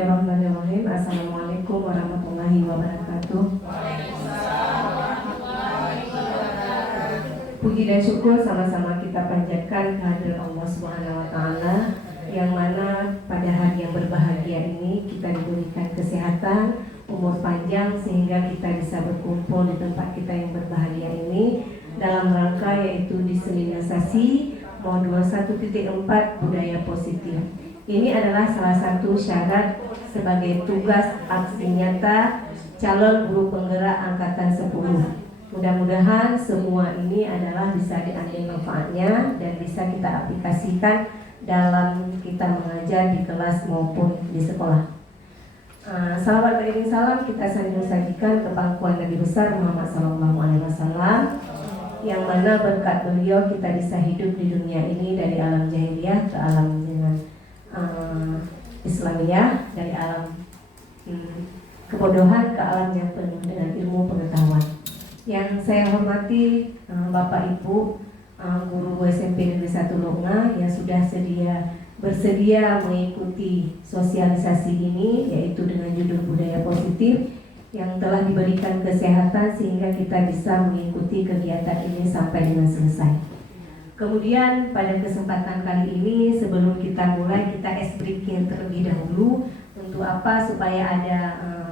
Bismillahirrahmanirrahim. Assalamualaikum warahmatullahi wabarakatuh. Puji dan syukur sama-sama kita panjatkan kehadirat Allah Subhanahu wa taala, yang mana pada hari yang berbahagia ini kita diberikan kesehatan, umur panjang, sehingga kita bisa berkumpul di tempat kita yang berbahagia ini dalam rangka yaitu diseliminasi modul 1.4 budaya positif. Ini adalah salah satu syarat sebagai tugas aksi nyata calon guru penggerak angkatan 10. Mudah-mudahan semua ini adalah bisa diambil manfaatnya dan bisa kita aplikasikan dalam kita mengajar di kelas maupun di sekolah. Salawat beriring salam kita sajikan ke pangkuan Nabi besar Muhammad SAW, yang mana berkat beliau kita bisa hidup di dunia ini dari alam jahiliyah ke alam dengan Islamiyah, dari alam kebodohan ke alam yang penuh dengan ilmu pengetahuan. Yang saya hormati Bapak Ibu guru SMP Negeri 1 Longa yang sudah bersedia mengikuti sosialisasi ini, yaitu dengan judul budaya positif, yang telah diberikan kesehatan sehingga kita bisa mengikuti kegiatan ini sampai dengan selesai. Kemudian pada kesempatan kali ini, sebelum kita mulai, kita ice breaking terlebih dahulu. Untuk apa? Supaya ada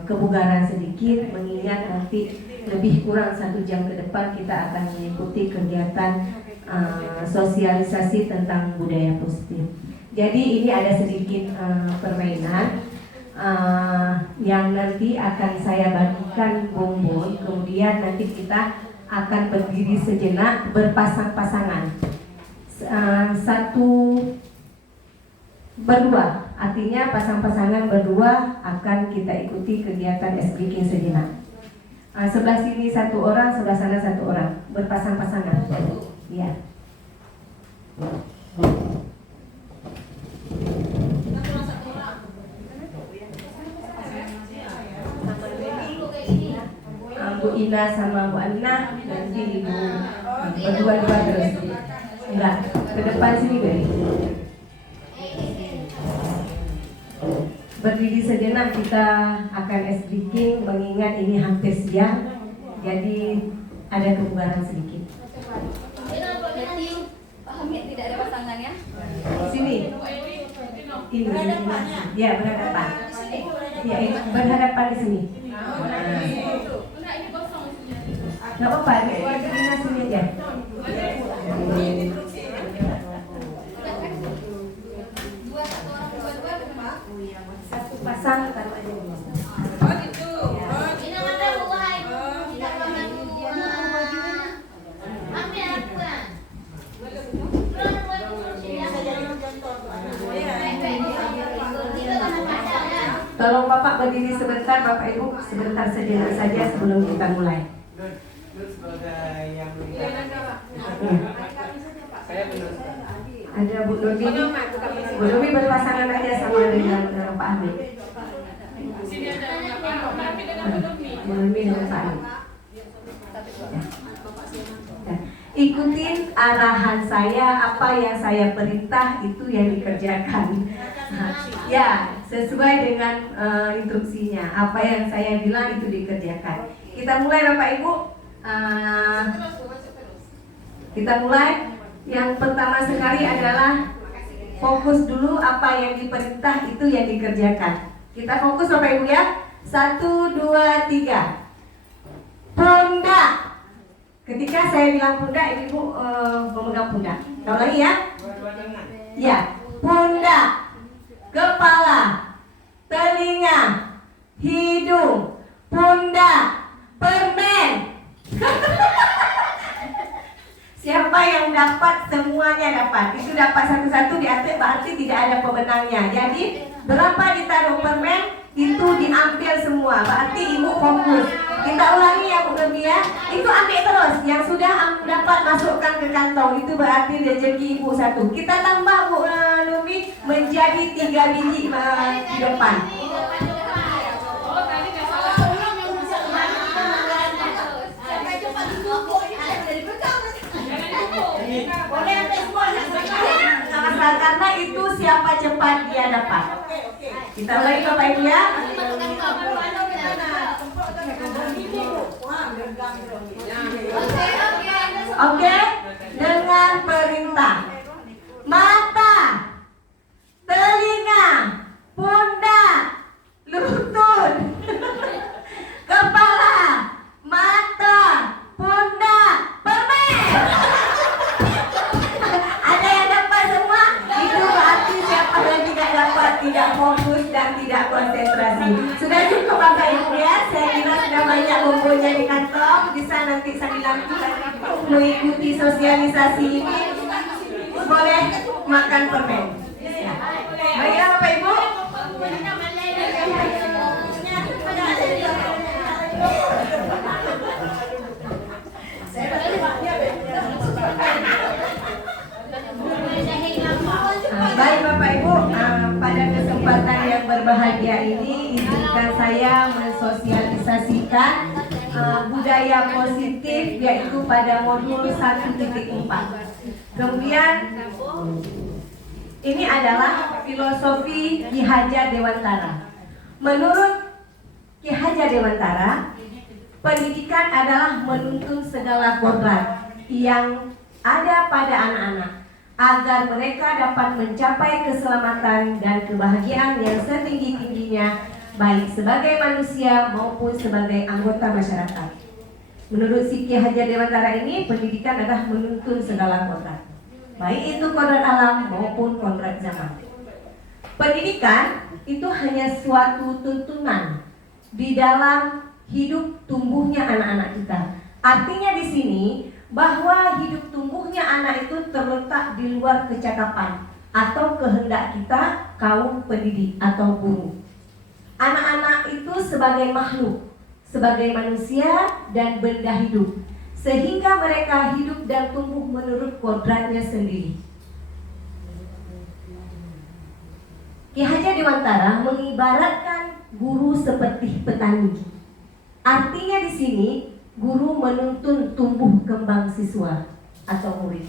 kebugaran sedikit, mengingat nanti lebih kurang 1 jam ke depan kita akan mengikuti kegiatan sosialisasi tentang budaya positif. Jadi ini ada sedikit permainan yang nanti akan saya bagikan bonbon. Kemudian nanti kita akan berdiri sejenak berpasang-pasangan. Satu berdua, artinya pasang-pasangan berdua akan kita ikuti kegiatan ice breaking sejenak. Sebelah sini 1 orang, sebelah sana 1 orang, berpasang-pasangan. Ya. Bu Ina sama Bu Anna, nanti Ibu berdua-dua terus. Enggak, ke depan sini Beri. Berdiri sejenak, kita akan ice breaking, mengingat ini hampir siang, jadi ada kebugaran sedikit. Tidak ada pasangan ya? Sini. Ini. Ya, berhadapan. Ya, berhadapan di sini. Nggak apa-apa, Ina sini aja. Satu pasang taruh aja dulu. Oh gitu. Ini mana buah? Kita mana buah? Ambil apa? Tolong Bapak berdiri sebentar, Bapak Ibu sebentar sejenak saja sebelum kita mulai. Ada Bu Nurmi. Bu Nurmi berpasangan aja sama dengan Pak Ahmed. Bu Nurmi dengan Pak Ahmed. Ikutin arahan saya, apa yang saya perintah itu yang dikerjakan. Ya, sesuai dengan instruksinya. Apa yang saya bilang itu dikerjakan. Kita mulai Bapak Ibu. Kita mulai. Yang pertama sekali adalah fokus dulu, apa yang diperintah itu yang dikerjakan. Kita fokus Bapak Ibu ya. 1, 2, 3. Pundak. Ketika saya bilang pundak, Ibu memegang pundak. Tahu lagi ya? Ya. Pundak, kepala, telinga, hidung, pundak, permen. Siapa yang dapat, semuanya dapat. Itu dapat satu-satu diatur, berarti tidak ada pemenangnya. Jadi berapa ditaruh permen, itu diambil semua. Berarti Ibu fokus. Kita ulangi ya Bu Nurmi ya. Itu ambil terus. Yang sudah dapat masukkan ke kantong, itu berarti rezeki Ibu 1. Kita tambah Bu Nurmi menjadi 3 biji di depan. Karena itu siapa cepat dia dapat. Kita mulai Bapak Ibu ya. Oke, dengan perintah mata, telinga, pundak, lutut, kepala, mata, pundak, permen. Ada yang dapat semua? Itu berarti siapa yang tidak dapat, tidak fokus dan tidak konsentrasi. Sudah cukup Bapak Ibu ya. Saya kira sudah banyak bukunya di kantong. Bisa nanti sambil mengikuti sosialisasi ini. Boleh makan permen. Ya. Baiklah Bapak Ibu. Baik Bapak Ibu, pada kesempatan yang berbahagia ini izinkan saya mensosialisasikan budaya positif yaitu pada modul 1.4. Kemudian ini adalah filosofi Ki Hajar Dewantara. Menurut Ki Hajar Dewantara, pendidikan adalah menuntun segala kodrat yang ada pada anak-anak agar mereka dapat mencapai keselamatan dan kebahagiaan yang setinggi-tingginya baik sebagai manusia maupun sebagai anggota masyarakat. Menurut si Ki Hajar Dewantara ini, pendidikan adalah menuntun segala kodrat, baik itu kodrat alam maupun kodrat zaman. Pendidikan itu hanya suatu tuntunan di dalam hidup tumbuhnya anak-anak kita. Artinya di sini bahwa hidup tumbuhnya anak itu terletak di luar kecakapan atau kehendak kita kaum pendidik atau guru. Anak-anak itu sebagai makhluk, sebagai manusia dan benda hidup, sehingga mereka hidup dan tumbuh menurut kodratnya sendiri. Ki Hajar Dewantara mengibaratkan guru seperti petani. Artinya di sini guru menuntun tumbuh kembang siswa atau murid.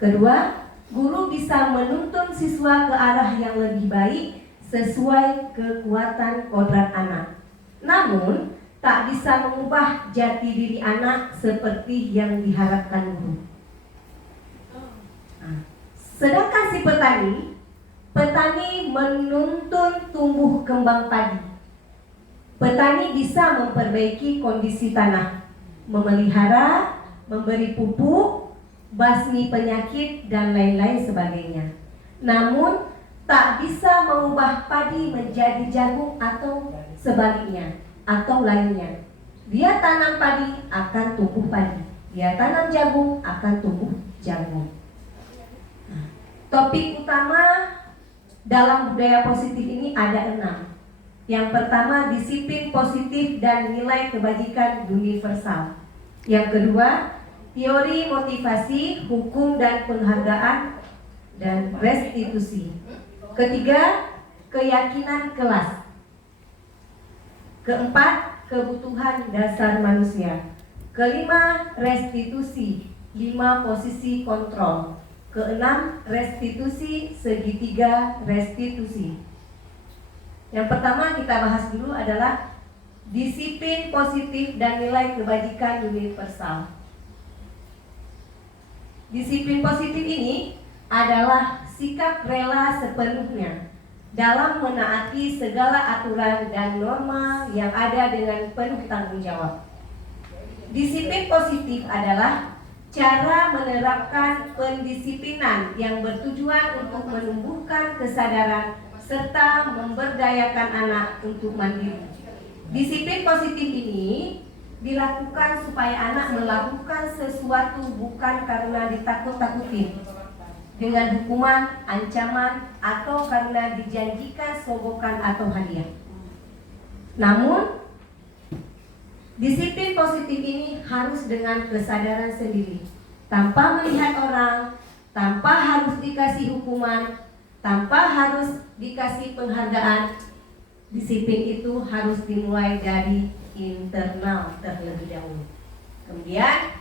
Kedua, guru bisa menuntun siswa ke arah yang lebih baik sesuai kekuatan kodrat anak. Namun, tak bisa mengubah jati diri anak seperti yang diharapkan guru. Sedangkan si petani menuntun tumbuh kembang padi. Petani bisa memperbaiki kondisi tanah, memelihara, memberi pupuk, basmi penyakit, dan lain-lain sebagainya. Namun, tak bisa mengubah padi menjadi jagung atau sebaliknya, atau lainnya. Dia tanam padi, akan tumbuh padi. Dia tanam jagung, akan tumbuh jagung. Topik utama dalam budaya positif ini ada 6. Yang pertama, disiplin positif dan nilai kebajikan universal. Yang kedua, teori motivasi, hukum dan penghargaan dan restitusi. Ketiga, keyakinan kelas. Keempat, kebutuhan dasar manusia. Kelima, restitusi, 5 posisi kontrol. Keenam, restitusi, segitiga restitusi. Yang pertama kita bahas dulu adalah disiplin positif dan nilai kebajikan universal. Disiplin positif ini adalah sikap rela sepenuhnya dalam menaati segala aturan dan norma yang ada dengan penuh tanggung jawab. Disiplin positif adalah cara menerapkan pendisiplinan yang bertujuan untuk menumbuhkan kesadaran serta memberdayakan anak untuk mandiri. Disiplin positif ini dilakukan supaya anak melakukan sesuatu bukan karena ditakut-takuti dengan hukuman, ancaman, atau karena dijanjikan sogokan atau hadiah. Namun, disiplin positif ini harus dengan kesadaran sendiri, tanpa melihat orang, tanpa harus dikasih hukuman, tanpa harus dikasih penghargaan. Disiplin itu harus dimulai dari internal terlebih dahulu. Kemudian,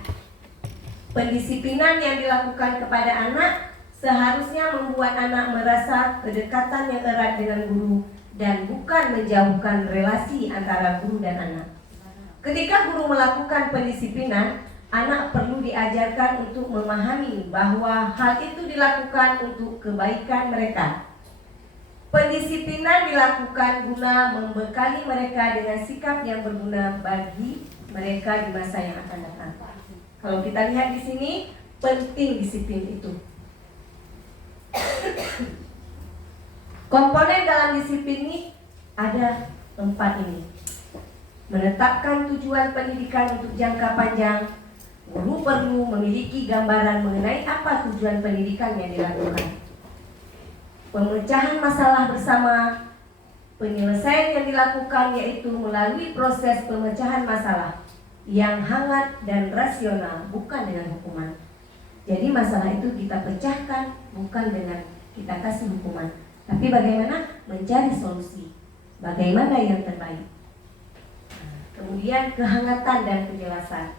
pendisiplinan yang dilakukan kepada anak seharusnya membuat anak merasa kedekatan yang erat dengan guru dan bukan menjauhkan relasi antara guru dan anak. Ketika guru melakukan pendisiplinan, anak perlu diajarkan untuk memahami bahwa hal itu dilakukan untuk kebaikan mereka. Pendisiplinan dilakukan guna membekali mereka dengan sikap yang berguna bagi mereka di masa yang akan datang. Kalau kita lihat di sini, penting disiplin itu. Komponen dalam disiplin ini ada 4 ini. Menetapkan tujuan pendidikan untuk jangka panjang. Guru perlu memiliki gambaran mengenai apa tujuan pendidikan yang dilakukan. Pemecahan masalah bersama. Penyelesaian yang dilakukan yaitu melalui proses pemecahan masalah yang hangat dan rasional, bukan dengan hukuman. Jadi masalah itu kita pecahkan bukan dengan kita kasih hukuman, tapi bagaimana mencari solusi, bagaimana yang terbaik. Kemudian kehangatan dan kejelasan.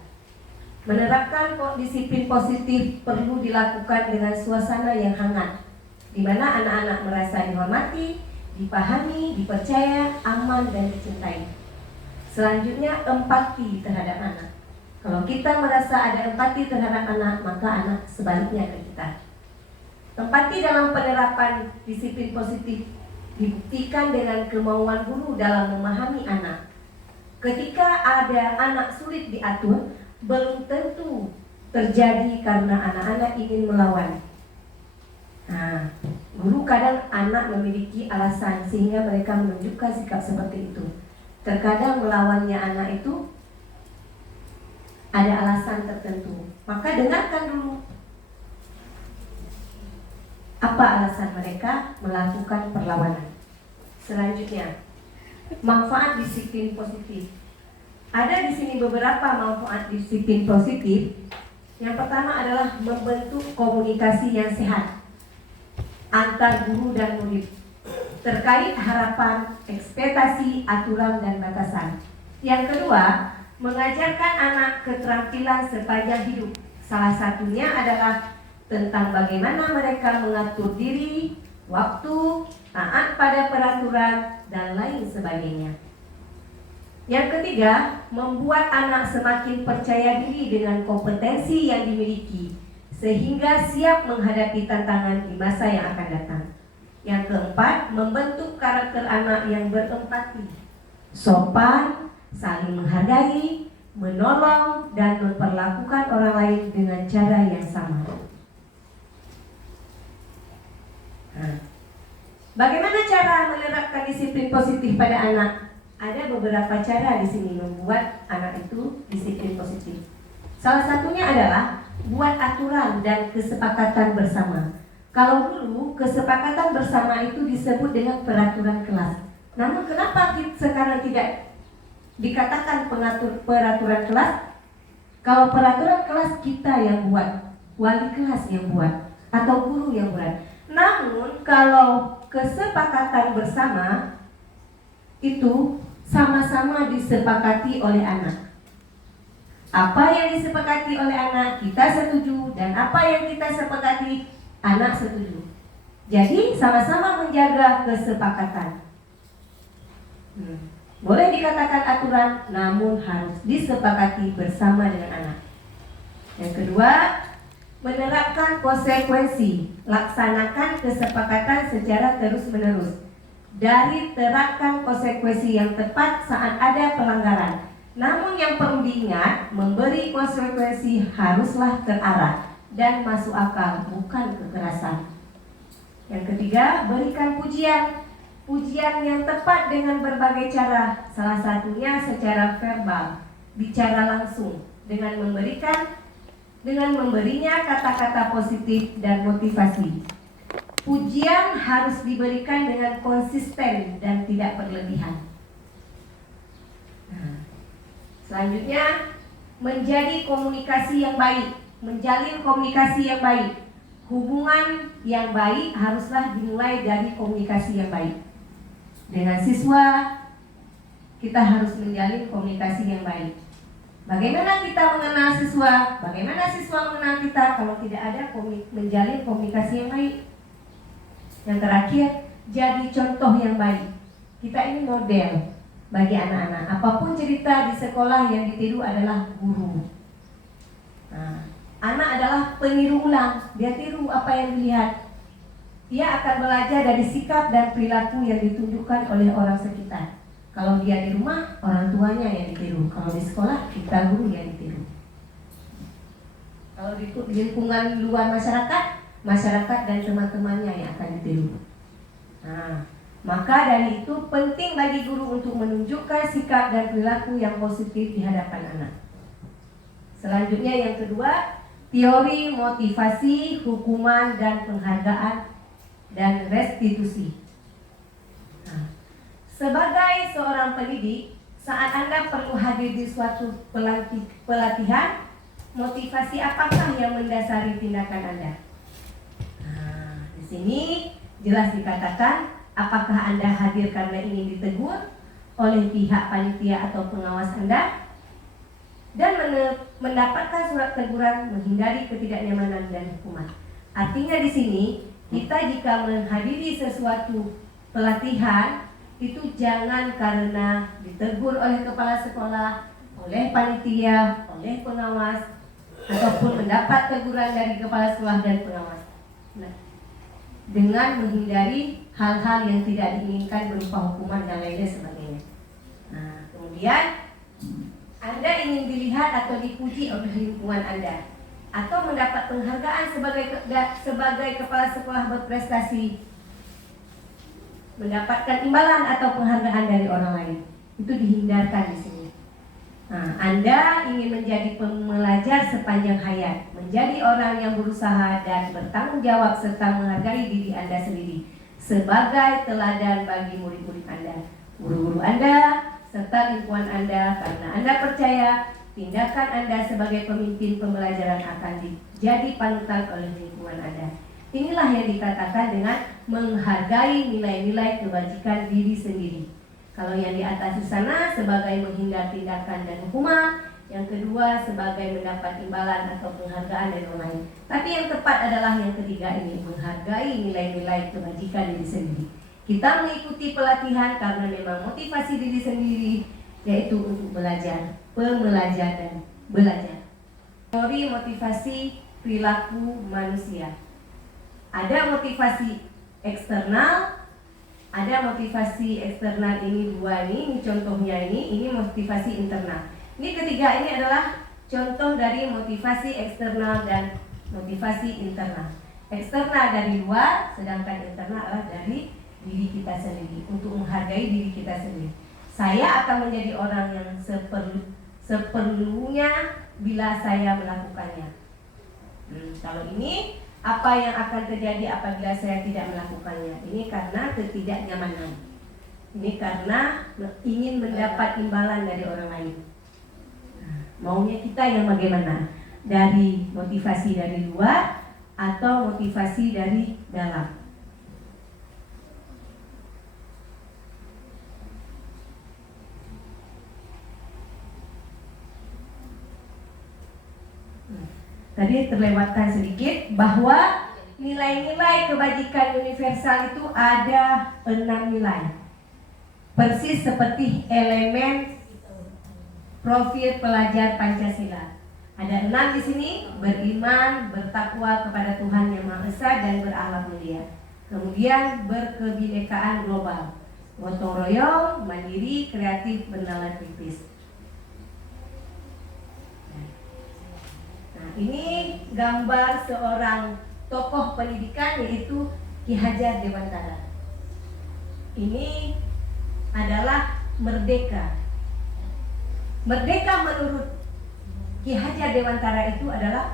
Menerapkan disiplin positif perlu dilakukan dengan suasana yang hangat, di mana anak-anak merasa dihormati, dipahami, dipercaya, aman, dan dicintai. Selanjutnya, empati terhadap anak. Kalau kita merasa ada empati terhadap anak, maka anak sebaliknya ke kita. Empati dalam penerapan disiplin positif dibuktikan dengan kemauan guru dalam memahami anak. Ketika ada anak sulit diatur, belum tentu terjadi karena anak-anak ingin melawan. Nah, guru kadang anak memiliki alasan sehingga mereka menunjukkan sikap seperti itu. Terkadang melawannya anak itu ada alasan tertentu. Maka dengarkan dulu apa alasan mereka melakukan perlawanan. Selanjutnya, manfaat disiplin positif. Ada di sini beberapa manfaat disiplin positif. Yang pertama adalah membentuk komunikasi yang sehat antar guru dan murid terkait harapan, ekspektasi, aturan, dan batasan. Yang kedua, mengajarkan anak keterampilan sepanjang hidup. Salah satunya adalah tentang bagaimana mereka mengatur diri, waktu, taat pada peraturan, dan lain sebagainya. Yang ketiga, membuat anak semakin percaya diri dengan kompetensi yang dimiliki, sehingga siap menghadapi tantangan di masa yang akan datang. Yang keempat, membentuk karakter anak yang berempati, sopan, saling menghargai, menolong, dan memperlakukan orang lain dengan cara yang sama. Nah, bagaimana cara menerapkan disiplin positif pada anak? Ada beberapa cara di sini membuat anak itu disiplin positif. Salah satunya adalah buat aturan dan kesepakatan bersama. Kalau dulu kesepakatan bersama itu disebut dengan peraturan kelas. Namun kenapa sekarang tidak dikatakan peraturan kelas? Kalau peraturan kelas kita yang buat, wali kelas yang buat, atau guru yang buat. Namun kalau kesepakatan bersama itu sama-sama disepakati oleh anak. Apa yang disepakati oleh anak kita setuju, dan apa yang kita sepakati anak setuju. Jadi sama-sama menjaga kesepakatan. Boleh dikatakan aturan, namun harus disepakati bersama dengan anak. Yang kedua, menerapkan konsekuensi. Laksanakan kesepakatan secara terus-menerus. Dari terapkan konsekuensi yang tepat saat ada pelanggaran. Namun yang perlu diingat, memberi konsekuensi haruslah terarah dan masuk akal, bukan kekerasan. Yang ketiga, berikan pujian. Pujian yang tepat dengan berbagai cara. Salah satunya secara verbal, bicara langsung, dengan memberinya kata-kata positif dan motivasi. Pujian harus diberikan dengan konsisten dan tidak berlebihan. Selanjutnya, menjadi komunikasi yang baik, menjalin komunikasi yang baik. Hubungan yang baik haruslah dimulai dari komunikasi yang baik. Dengan siswa, kita harus menjalin komunikasi yang baik. Bagaimana kita mengenal siswa? Bagaimana siswa mengenal kita kalau tidak ada menjalin komunikasi yang baik? Yang terakhir, jadi contoh yang baik. kita ini model bagi anak-anak. Apapun cerita di sekolah yang ditiru adalah guru. Nah, anak adalah peniru ulang. Dia tiru apa yang dilihat. Dia akan belajar dari sikap dan perilaku yang ditunjukkan oleh orang sekitar. Kalau dia di rumah, orang tuanya yang ditiru. Kalau di sekolah, kita guru yang ditiru. Kalau di lingkungan luar masyarakat, masyarakat dan teman-temannya yang akan ditiru. Nah, maka dari itu penting bagi guru untuk menunjukkan sikap dan perilaku yang positif di hadapan anak. Selanjutnya yang kedua, teori motivasi, hukuman dan penghargaan dan restitusi. Nah, sebagai seorang pendidik, saat Anda perlu hadir di suatu pelatihan, motivasi apakah yang mendasari tindakan Anda? Nah, di sini jelas dikatakan apakah Anda hadir karena ingin ditegur oleh pihak panitia atau pengawas Anda dan mendapatkan surat teguran menghindari ketidaknyamanan dan hukuman. Artinya di sini kita jika menghadiri sesuatu pelatihan itu jangan karena ditegur oleh kepala sekolah, oleh panitia, oleh pengawas, ataupun mendapat teguran dari kepala sekolah dan pengawas. Nah, dengan menghindari hal-hal yang tidak diinginkan berupa hukuman dan lain sebagainya. Nah, kemudian Anda ingin dilihat atau dipuji oleh lingkungan Anda, atau mendapat penghargaan sebagai kepala sekolah berprestasi, mendapatkan imbalan atau penghargaan dari orang lain, itu dihindarkan di sini. Nah, Anda ingin menjadi pembelajar sepanjang hayat, menjadi orang yang berusaha dan bertanggung jawab serta menghargai diri Anda sendiri sebagai teladan bagi murid-murid Anda, guru-guru Anda, serta lingkungan Anda, karena Anda percaya tindakan Anda sebagai pemimpin pembelajaran akan jadi panutan oleh lingkungan Anda. Inilah yang dikatakan dengan menghargai nilai-nilai kebajikan diri sendiri. Kalau yang di atas di sana sebagai menghindar tindakan dan hukuman, yang kedua sebagai mendapat imbalan atau penghargaan dari orang lain. Tapi yang tepat adalah yang ketiga ini, menghargai nilai-nilai kebajikan diri sendiri. Kita mengikuti pelatihan karena memang motivasi diri sendiri, yaitu untuk belajar, pembelajar dan belajar. Teori motivasi perilaku manusia. Ada motivasi eksternal, ada motivasi eksternal ini dua ini contohnya ini motivasi internal. Ini ketiga ini adalah contoh dari motivasi eksternal dan motivasi internal. Eksternal dari luar, sedangkan internal adalah dari diri kita sendiri, untuk menghargai diri kita sendiri. Saya akan menjadi orang yang seperlunya bila saya melakukannya. Kalau ini, apa yang akan terjadi apabila saya tidak melakukannya? Ini karena ketidaknyamanan. Ini karena ingin mendapat imbalan dari orang lain. Maunya kita yang bagaimana? Dari motivasi dari luar atau motivasi dari dalam? Tadi terlewatkan sedikit bahwa nilai-nilai kebajikan universal itu ada 6 nilai. Persis seperti elemen profil pelajar Pancasila. Ada 6 di sini: beriman, bertakwa kepada Tuhan Yang Maha Esa dan berakhlak mulia. Kemudian berkebinekaan global, gotong royong, mandiri, kreatif, bernalar kritis. Ini gambar seorang tokoh pendidikan yaitu Ki Hajar Dewantara. Ini adalah merdeka. Merdeka menurut Ki Hajar Dewantara itu adalah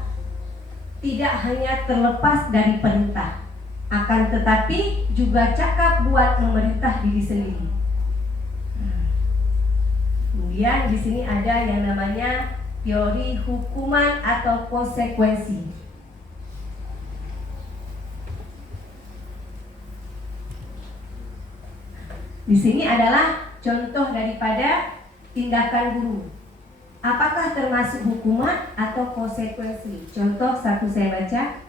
tidak hanya terlepas dari perintah, akan tetapi juga cakap buat memerintah diri sendiri. Kemudian di sini ada yang namanya teori hukuman atau konsekuensi. Di sini adalah contoh daripada tindakan guru. Apakah termasuk hukuman atau konsekuensi? Contoh satu saya baca,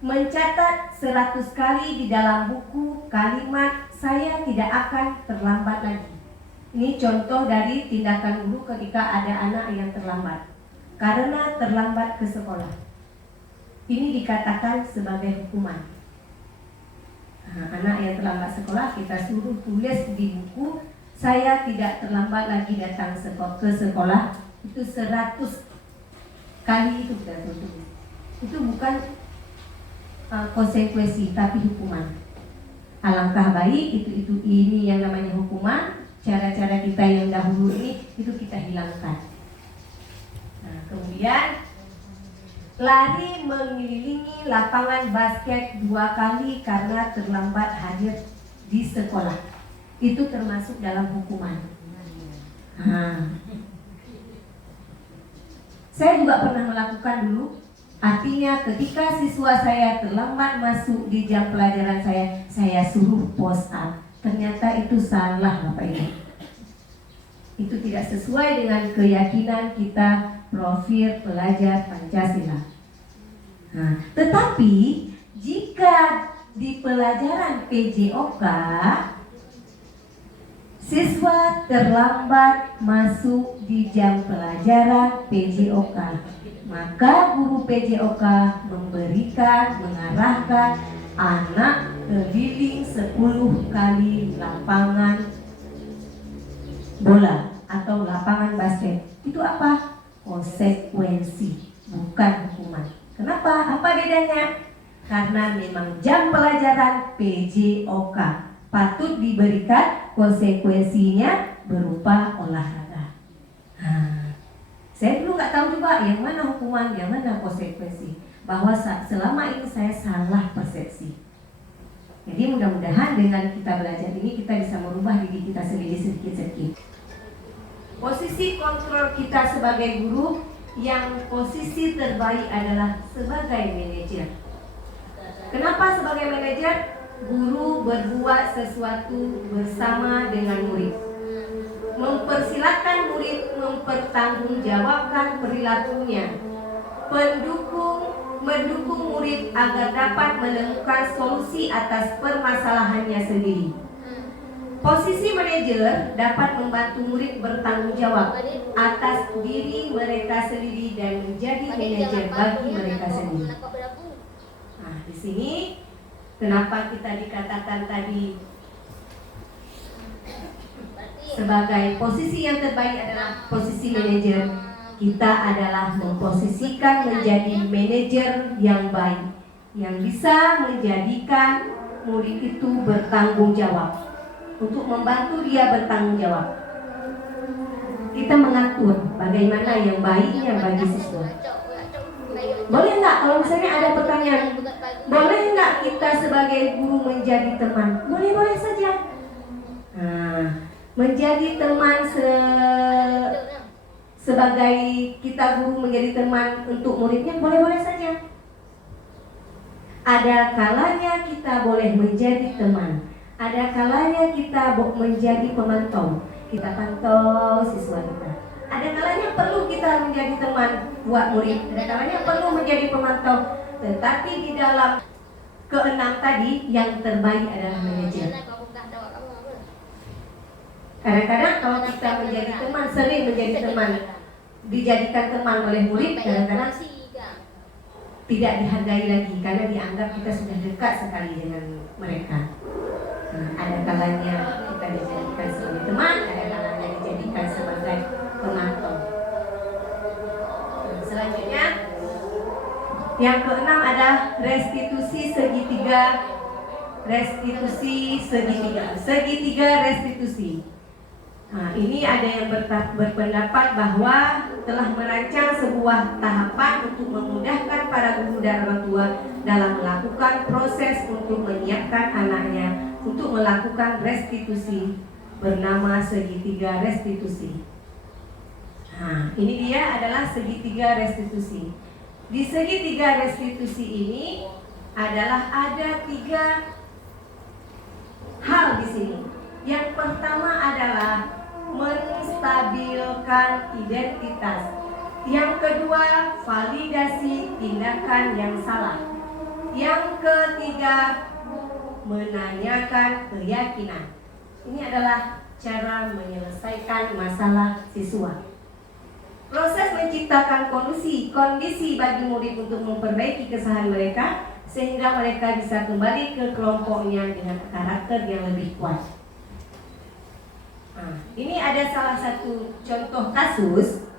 mencatat 100 kali di dalam buku kalimat saya tidak akan terlambat lagi. Ini contoh dari tindakan guru ketika ada anak yang terlambat karena terlambat ke sekolah. Ini dikatakan sebagai hukuman. Nah, anak yang terlambat sekolah kita suruh tulis di buku saya tidak terlambat lagi datang ke sekolah. Itu 100 kali itu kita tulis. Itu bukan konsekuensi tapi hukuman. Alangkah baik ini yang namanya hukuman. Cara-cara kita yang dahulu ini itu kita hilangkan. Nah, kemudian lari mengelilingi lapangan basket 2 kali karena terlambat hadir di sekolah. Itu termasuk dalam hukuman. Saya juga pernah melakukan dulu. Artinya ketika siswa saya terlambat masuk di jam pelajaran saya suruh post up. Ternyata itu salah Bapak Ibu. Itu tidak sesuai dengan keyakinan kita profil pelajar Pancasila. Nah, tetapi jika di pelajaran PJOK siswa terlambat masuk di jam pelajaran PJOK, maka guru PJOK mengarahkan anak keliling 10 kali lapangan bola atau lapangan basket. Itu apa? Konsekuensi, bukan hukuman. Kenapa? Apa bedanya? Karena memang jam pelajaran PJOK patut diberikan konsekuensinya berupa olahraga. Saya dulu nggak tahu juga yang mana hukuman, yang mana konsekuensi. Bahwa selama ini saya salah persepsi. Jadi mudah-mudahan dengan kita belajar ini kita bisa merubah diri kita sendiri sedikit-sedikit. Posisi kontrol kita sebagai guru, yang posisi terbaik adalah sebagai manajer. Kenapa sebagai manajer? Guru berbuat sesuatu bersama dengan murid, mempersilakan murid mempertanggungjawabkan perilakunya, mendukung murid agar dapat menemukan solusi atas permasalahannya sendiri. Posisi manajer dapat membantu murid bertanggung jawab atas diri mereka sendiri dan menjadi manajer bagi mereka sendiri. Nah, di sini kenapa kita dikatakan tadi sebagai posisi yang terbaik adalah posisi manajer. Kita adalah memposisikan menjadi manajer yang baik, yang bisa menjadikan murid itu bertanggung jawab, untuk membantu dia bertanggung jawab. Kita mengatur bagaimana yang baiknya bagi siswa. Boleh nggak kalau misalnya ada pertanyaan, boleh nggak kita sebagai guru menjadi teman? Boleh-boleh saja. Nah, menjadi teman sebagai kita guru menjadi teman untuk muridnya boleh-boleh saja. Ada kalanya kita boleh menjadi teman, ada kalanya kita menjadi pemantau. Kita pantau siswa kita. Ada kalanya perlu kita menjadi teman buat murid, ada kalanya perlu menjadi pemantau. Tetapi di dalam keenam tadi yang terbaik adalah manajer. Kadang-kadang kalau kita menjadi teman, sering menjadi teman, dijadikan teman oleh murid, kadang-kadang tidak dihargai lagi karena dianggap kita sudah dekat sekali dengan mereka. Nah, ada kalanya kita dijadikan sebagai teman, ada kalanya dijadikan sebagai pemantau. Nah, selanjutnya yang keenam ada restitusi segitiga. Segitiga restitusi. Nah, ini ada yang berpendapat bahwa telah merancang sebuah tahapan untuk memudahkan para guru dan orang tua dalam melakukan proses untuk menyiapkan anaknya untuk melakukan restitusi, bernama segitiga restitusi. Nah, ini dia adalah segitiga restitusi. Di segitiga restitusi ini adalah ada 3 hal di sini. Yang pertama adalah menstabilkan identitas. Yang kedua, validasi tindakan yang salah. Yang ketiga, menanyakan keyakinan. Ini adalah cara menyelesaikan masalah siswa. Proses menciptakan kondisi bagi murid untuk memperbaiki kesalahan mereka sehingga mereka bisa kembali ke kelompoknya dengan karakter yang lebih kuat. Nah, ini ada salah satu contoh kasus.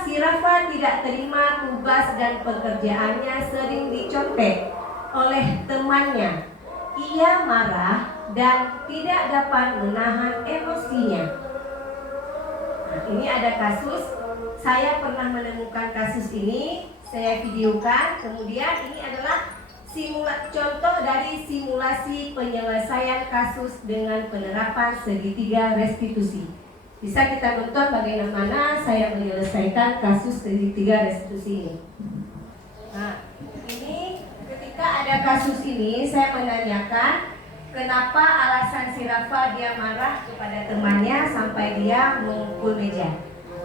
Si Rafa tidak terima tugas dan pekerjaannya sering dicontek oleh temannya. Ia marah dan tidak dapat menahan emosinya. Nah, ini ada kasus, saya pernah menemukan kasus ini, saya videokan. Kemudian ini adalah contoh dari simulasi penyelesaian kasus dengan penerapan segitiga restitusi. Bisa kita nonton bagaimana saya menyelesaikan kasus segitiga restitusi ini. Nah, ini ketika ada kasus ini, saya menanyakan kenapa alasan si Rafa dia marah kepada temannya sampai dia memukul meja.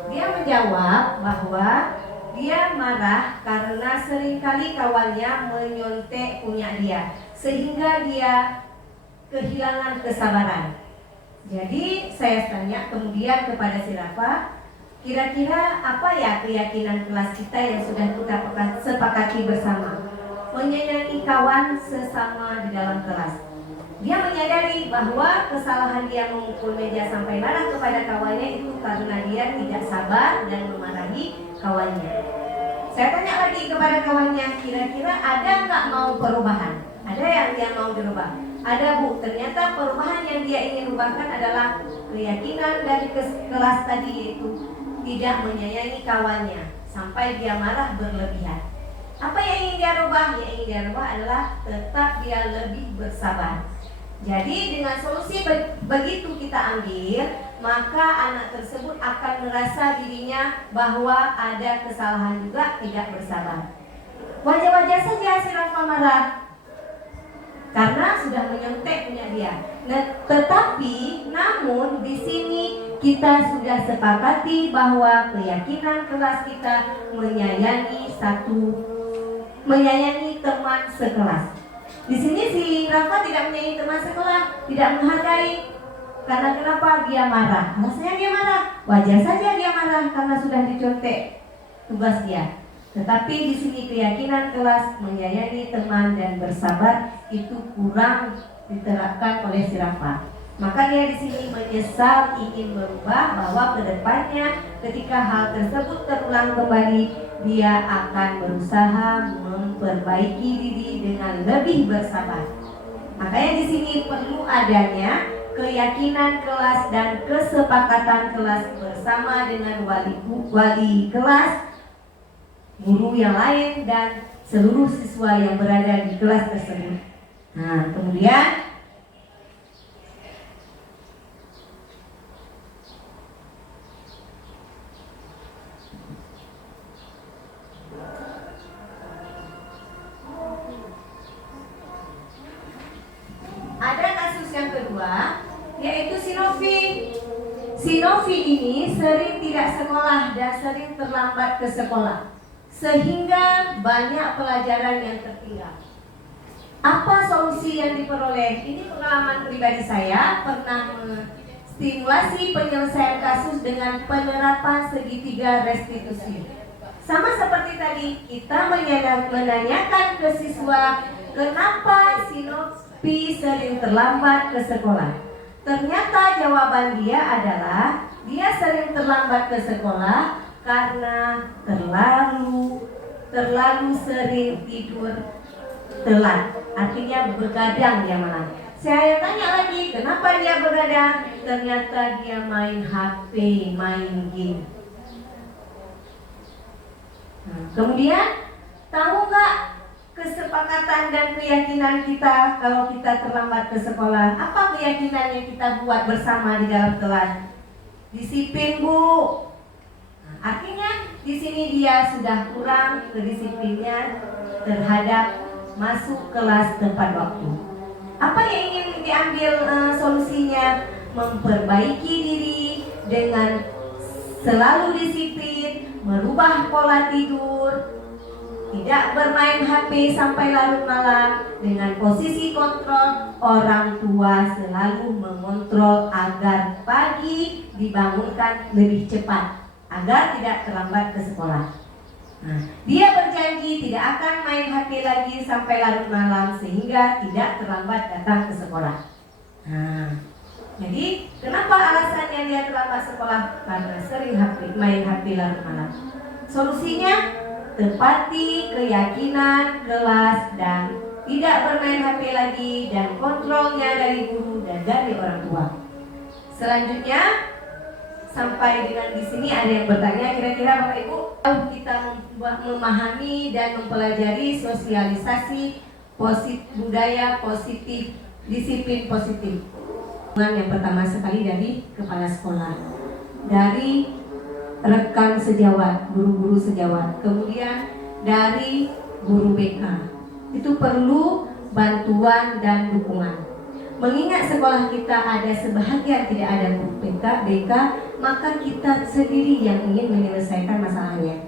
Dia menjawab bahwa dia marah karena seringkali kawannya menyontek punya dia, sehingga dia kehilangan kesabaran. Jadi saya tanya kemudian kepada si Rafa, kira-kira apa ya keyakinan kelas kita yang sudah kita sepakati bersama? Menyayangi kawan sesama di dalam kelas. Dia menyadari bahwa kesalahan dia memukul meja sampai marah kepada kawannya itu karena dia tidak sabar dan memarahi kawannya. Saya tanya lagi kepada kawannya, kira-kira ada nggak mau perubahan? Ada yang dia mau dirubah? Ada Bu, ternyata perubahan yang dia ingin ubahkan adalah keyakinan dari kelas tadi, yaitu tidak menyayangi kawannya sampai dia marah berlebihan. Apa yang ingin dia rubah? Yang ingin dia rubah adalah tetap dia lebih bersabar. Jadi dengan solusi begitu kita ambil, maka anak tersebut akan merasa dirinya bahwa ada kesalahan juga, tidak bersabar. Wajar-wajar saja si Rafa marah karena sudah menyontek punya dia. Nah, tetapi namun di sini kita sudah sepakati bahwa keyakinan kelas kita menyayangi teman sekelas. Di sini si Rafa tidak menyayangi teman sekelas, tidak menghargai. Karena kenapa? Dia marah. Maksudnya dia marah. Wajar saja dia marah karena sudah dicontek tugas dia. Tetapi di sini keyakinan kelas menyayangi teman dan bersabar itu kurang diterapkan oleh si Rafa. Maka dia di sini menyesal, ingin merubah bahwa kedepannya ketika hal tersebut terulang kembali, dia akan berusaha memperbaiki diri dengan lebih bersabar. Makanya di sini perlu adanya keyakinan kelas dan kesepakatan kelas bersama dengan wali kelas, guru yang lain, dan seluruh siswa yang berada di kelas tersebut. Nah, kemudian ada kasus yang kedua, yaitu si Novi. Si Novi ini sering tidak sekolah dan sering terlambat ke sekolah, sehingga banyak pelajaran yang tertinggal. Apa solusi yang diperoleh? Ini pengalaman pribadi saya, pernah stimulasi penyelesaian kasus dengan penerapan segitiga restitusi. Sama seperti tadi, kita menanyakan ke siswa kenapa si Novi sering terlambat ke sekolah. Ternyata jawaban dia adalah dia sering terlambat ke sekolah karena terlalu sering tidur telat. Artinya begadang dia malam. Saya tanya lagi, kenapa dia begadang? Ternyata dia main HP, main game. Nah, kemudian tahu nggak kesepakatan dan keyakinan kita kalau kita terlambat ke sekolah? Apa keyakinan yang kita buat bersama di dalam kelas? Disiplin, Bu. Nah, artinya di sini dia sudah kurang kedisiplinnya terhadap masuk kelas tepat waktu. Apa yang ingin diambil solusinya? Memperbaiki diri dengan selalu disiplin, merubah pola tidur, tidak bermain HP sampai larut malam. Dengan posisi kontrol, orang tua selalu mengontrol agar pagi dibangunkan lebih cepat agar tidak terlambat ke sekolah. Nah, dia berjanji tidak akan main HP lagi sampai larut malam sehingga tidak terlambat datang ke sekolah. Nah, jadi kenapa alasannya dia terlambat sekolah? Karena sering main HP larut malam. Solusinya, tepati keyakinan kelas dan tidak bermain HP lagi dan kontrolnya dari guru dan dari orang tua. Selanjutnya, sampai dengan di sini ada yang bertanya, kira-kira Bapak Ibu, kita memahami dan mempelajari sosialisasi budaya positif, disiplin positif. Yang pertama sekali dari kepala sekolah, dari rekan sejawat, guru-guru sejawat, kemudian dari guru BK. Itu perlu bantuan dan dukungan. Mengingat sekolah kita ada sebahagian tidak ada guru BK, maka kita sendiri yang ingin menyelesaikan masalahnya.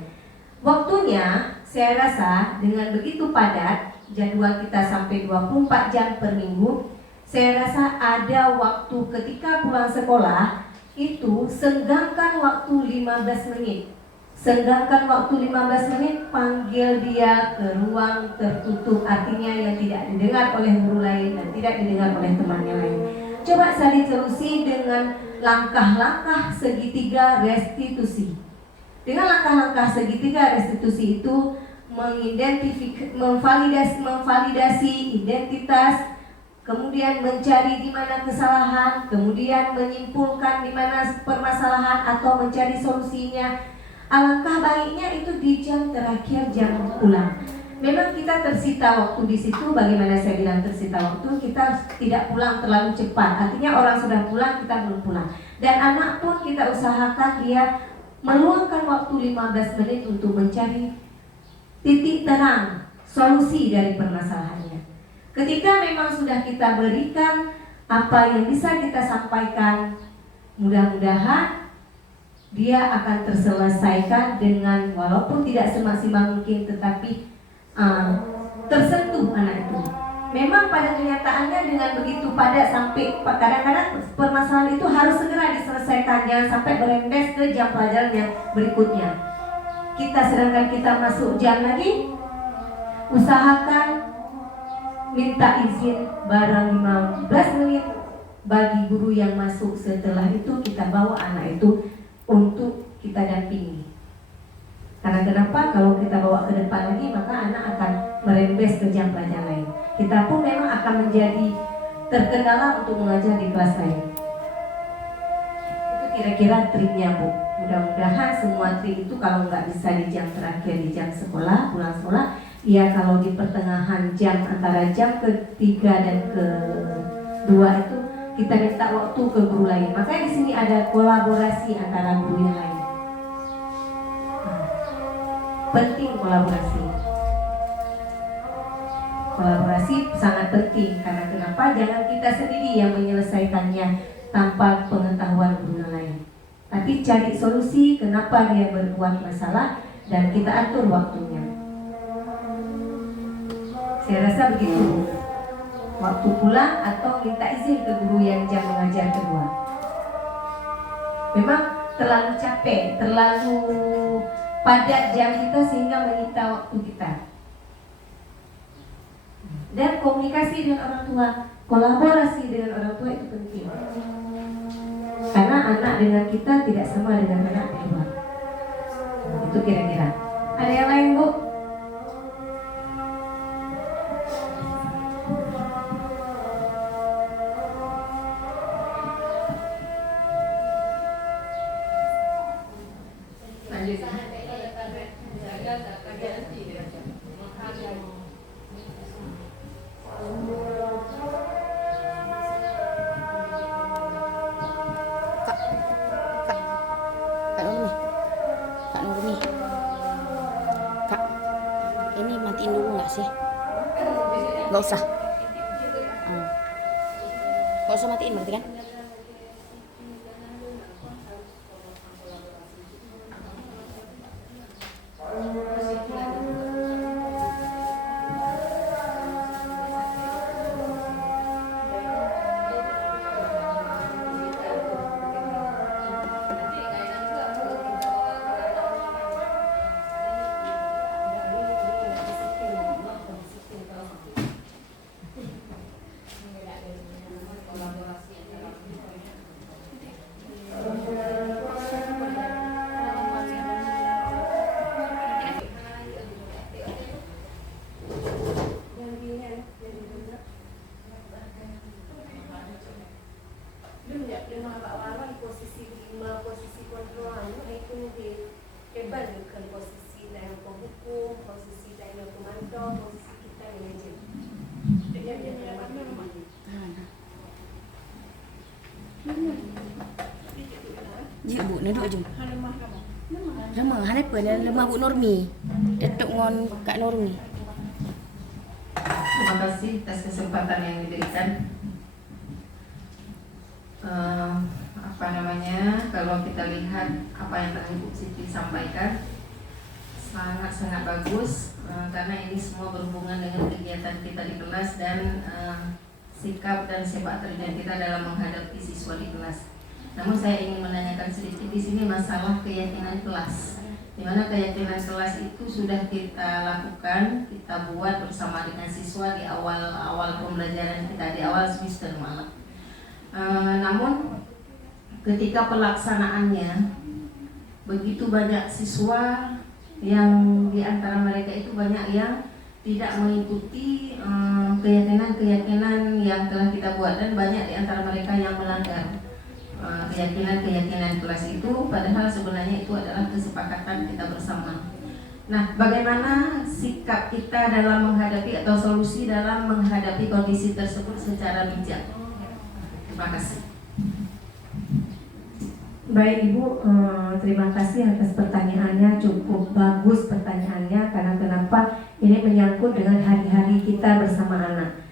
Waktunya, saya rasa dengan begitu padat, jadwal kita sampai 24 jam per minggu, saya rasa ada waktu ketika pulang sekolah, itu senggangkan waktu 15 menit. Senggangkan waktu 15 menit, panggil dia ke ruang tertutup, artinya yang tidak didengar oleh guru lain dan tidak didengar oleh temannya lain. Coba cari solusi dengan langkah-langkah segitiga restitusi. Dengan langkah-langkah segitiga restitusi itu memvalidasi identitas, kemudian mencari di mana kesalahan, kemudian menyimpulkan di mana permasalahan atau mencari solusinya. Alangkah baiknya itu di jam terakhir jam pulang. Memang kita tersita waktu di situ, bagaimana saya bilang tersita waktu, kita tidak pulang terlalu cepat. Artinya orang sudah pulang, kita belum pulang. Dan anak pun kita usahakan dia meluangkan waktu 15 menit untuk mencari titik terang, solusi dari permasalahannya. Ketika memang sudah kita berikan apa yang bisa kita sampaikan, mudah-mudahan dia akan terselesaikan dengan walaupun tidak semaksimal mungkin, tetapi tersentuh anak itu. Memang pada kenyataannya dengan begitu padat sampai kadang-kadang permasalahan itu harus segera diselesaikan, jangan sampai berembes ke jam pelajaran yang berikutnya. Sedangkan kita masuk jam lagi, usahakan minta izin barang 15 menit bagi guru yang masuk. Setelah itu kita bawa anak itu untuk kita dampingi. Karena kenapa? Kalau kita bawa ke depan lagi, maka anak akan merembes ke jam pelajaran lain. Kita pun memang akan menjadi terkendala untuk mengajar di kelas lain. Itu kira-kira triknya, Bu. Mudah-mudahan semua trik itu kalau nggak bisa di jam terakhir di jam sekolah, pulang sekolah, ya kalau di pertengahan jam antara jam ketiga dan kedua itu kita minta waktu ke guru lain. Makanya di sini ada kolaborasi antara guru yang lain. Penting kolaborasi. Kolaborasi sangat penting karena kenapa? Jangan kita sendiri yang menyelesaikannya tanpa pengetahuan guru yang lain. Tapi cari solusi kenapa dia berbuat masalah dan kita atur waktunya. Saya rasa begitu. Waktu pulang atau minta izin ke guru yang jam mengajar kedua. Memang terlalu capek, terlalu padat jam kita sehingga menyita waktu kita. Dan komunikasi dengan orang tua, kolaborasi dengan orang tua itu penting. Karena anak dengan kita tidak sama dengan anak di luar. Itu kira-kira. Ada yang lain, Bu? Gak usah. Gak usah matiin berarti kan? duduk aja. Lemah, hane apa dan lemah Bu Nurmi. Datuk ngon Kak Nurmi. Terima kasih atas kesempatan yang diberikan. Kalau kita lihat apa yang telah Ibu Siti sampaikan, sangat-sangat bagus karena ini semua berhubungan dengan kegiatan kita di kelas dan sikap dan sepak terjang kita dalam menghadapi siswa di kelas. Namun saya ingin menanyakan sedikit di sini masalah keyakinan kelas. Di mana keyakinan kelas itu sudah kita lakukan, kita buat bersama dengan siswa di awal pembelajaran kita, di awal semester malah. Namun ketika pelaksanaannya begitu banyak siswa yang di antara mereka itu banyak yang tidak mengikuti keyakinan-keyakinan yang telah kita buat, dan banyak di antara mereka yang melanggar keyakinan-keyakinan kelas itu, padahal sebenarnya itu adalah kesepakatan kita bersama. Nah, bagaimana sikap kita dalam menghadapi atau solusi dalam menghadapi kondisi tersebut secara bijak? Terima kasih. Baik Ibu, terima kasih atas pertanyaannya, cukup bagus pertanyaannya karena kenapa ini menyangkut dengan hari-hari kita bersama anak.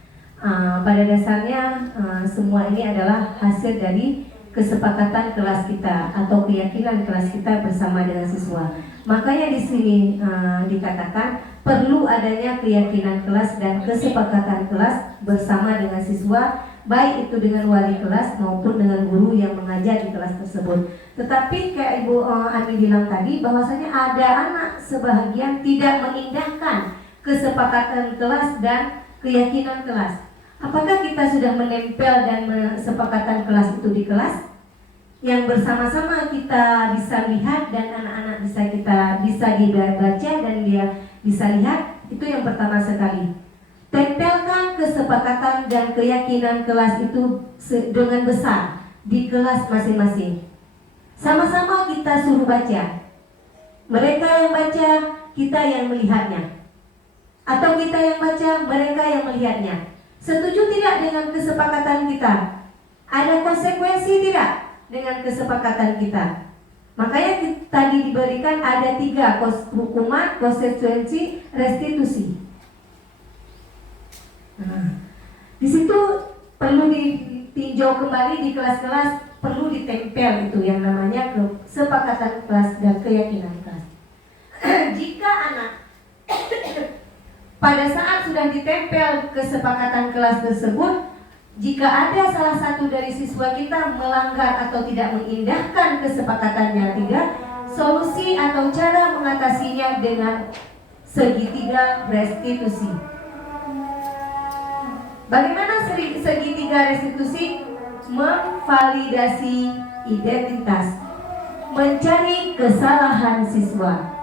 Pada dasarnya semua ini adalah hasil dari kesepakatan kelas kita atau keyakinan kelas kita bersama dengan siswa. Makanya di sini dikatakan perlu adanya keyakinan kelas dan kesepakatan kelas bersama dengan siswa, baik itu dengan wali kelas maupun dengan guru yang mengajar di kelas tersebut. Tetapi kayak Ibu Ani bilang tadi, bahwasanya ada anak sebahagian tidak mengindahkan kesepakatan kelas dan keyakinan kelas. Apakah kita sudah menempel dan kesepakatan kelas itu di kelas yang bersama-sama kita bisa lihat dan anak-anak bisa dibaca dan dia bisa lihat? Itu yang pertama sekali. Tempelkan kesepakatan dan keyakinan kelas itu dengan besar di kelas masing-masing. Sama-sama kita suruh baca. Mereka yang baca, kita yang melihatnya. Atau kita yang baca, mereka yang melihatnya. Setuju tidak dengan kesepakatan kita? Ada konsekuensi tidak dengan kesepakatan kita? Makanya tadi diberikan ada 3 hukuman, konsekuensi, restitusi. Di situ perlu ditinjau kembali di kelas-kelas, perlu ditempel itu yang namanya kesepakatan kelas dan keyakinan kelas. Jika anak pada saat sudah ditempel kesepakatan kelas tersebut, jika ada salah satu dari siswa kita melanggar atau tidak mengindahkan kesepakatannya, solusi atau cara mengatasinya dengan segitiga restitusi. Bagaimana segitiga restitusi? Memvalidasi identitas, mencari kesalahan siswa,